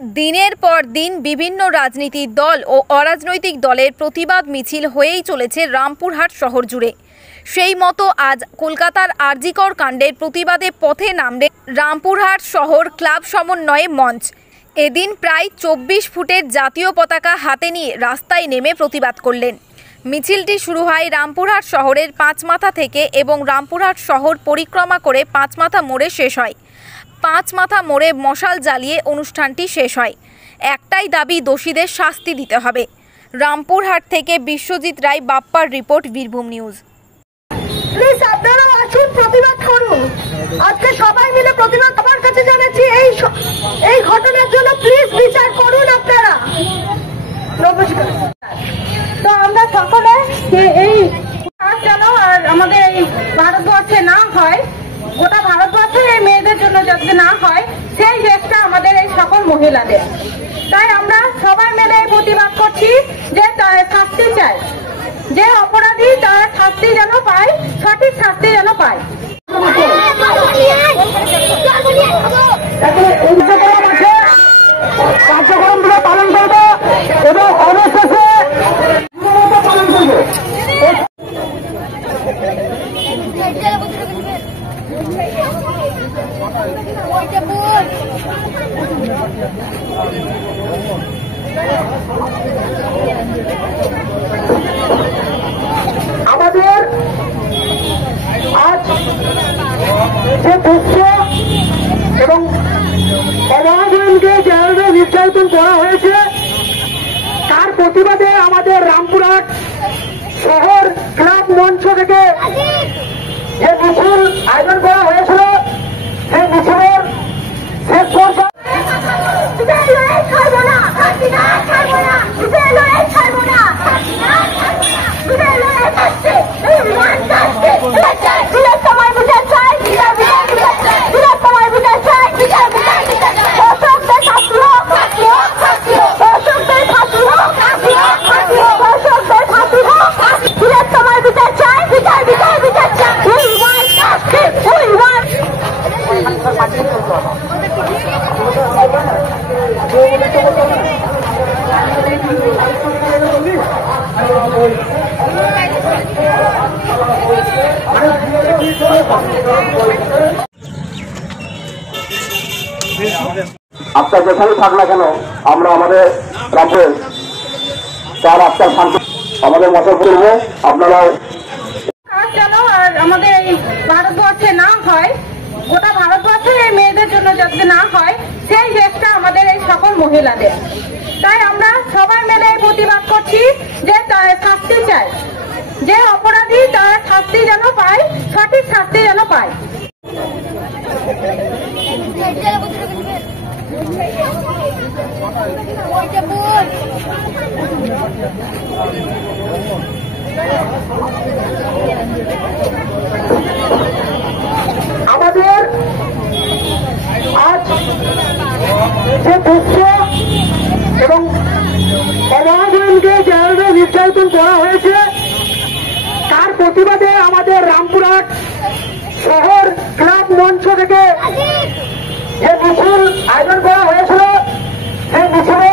দিনের পর দিন বিভিন্ন রাজনৈতিক দল ও অরাজনৈতিক দলের প্রতিবাদ মিছিল হয়েই চলেছে রামপুরহাট শহর জুড়ে। সেই মতো আজ কলকাতার আরজিকর কাণ্ডের প্রতিবাদে পথে নামবে রামপুরহাট শহর ক্লাব সমন্বয়ে মঞ্চ। এদিন প্রায় 24 ফুটের জাতীয় পতাকা হাতে নিয়ে রাস্তায় নেমে প্রতিবাদ করলেন। মিছিলটি শুরু হয় রামপুরহাট শহরের পাঁচমাথা থেকে এবং রামপুরহাট শহর পরিক্রমা করে পাঁচমাথা মোড়ে শেষ হয়। পাঁচমাথা মোড়ে মশাল জ্বালিয়ে অনুষ্ঠানটি শেষ হয়। একটাই দাবি, দোষীদের শাস্তি দিতে হবে। রামপুরহাট থেকে বিশ্বজিৎ রায়, বাপ্পার রিপোর্ট, বীরভূম নিউজ। প্লিজ আপনারা আসুন, প্রতিবাদ করুন। আজকে সবাই মিলে প্রতিবাদ আমার কাছে জানাচ্ছি এই ঘটনার জন্য প্লিজ বিচার করুন আপনারা। নমস্কার। তো আমরা সকলে এই যেন আর আমাদের এই ভারতবর্ষে না হয়, গোটা ভারতবর্ষের এই মেয়েদের জন্য যাতে না হয়, সেই চেষ্টা আমাদের এই সকল মহিলাদের। তাই আমরা সবাই মিলে প্রতিবাদ করছি যে শাস্তি চাই, যে অপরাধী তার শাস্তি যেন পায়, সঠিক শাস্তি যেন পায়। কার্যক্রমগুলো পালন করবো এবং অবশেষে পালন করবো। আমাদের আজ যে দুঃখ এবং অবাধনকে যেভাবে নির্যাতন করা হয়েছে তার প্রতিবাদে আমাদের রামপুরহাট শহর ক্লাব মঞ্চ থেকে যে মিছিল আয়োজন করা হয়েছিল, সেই মিছিলের শেষ পর্যায়ে আপনার যেখানে থাক না কেন, আমরা আমাদের রাজ্যের তার আত্মার শান্তি আমাদের মশা করবো। আপনারাও যেন আর আমাদের এই ভারতবর্ষে না হয়, গোটা ভারতবর্ষের এই মেয়েদের জন্য যাতে না হয়, সেই চেষ্টা আমাদের এই সকল মহিলাদের। তাই আমরা সবাই মিলে প্রতিবাদ করছি যে শাস্তি চাই, যে অপরাধী তার শাস্তি যেন পায়, সঠিক শাস্তি যেন পায়। আমাদের আজ যে দুঃখ এবং অবাধনকে যেভাবে নির্যাতন করা হয়েছে তার প্রতিবাদে আমাদের রামপুরহাট শহর ক্লাব মঞ্চ থেকে যে মিছিল আয়োজন করা হয়েছিল, সেই মিছিলে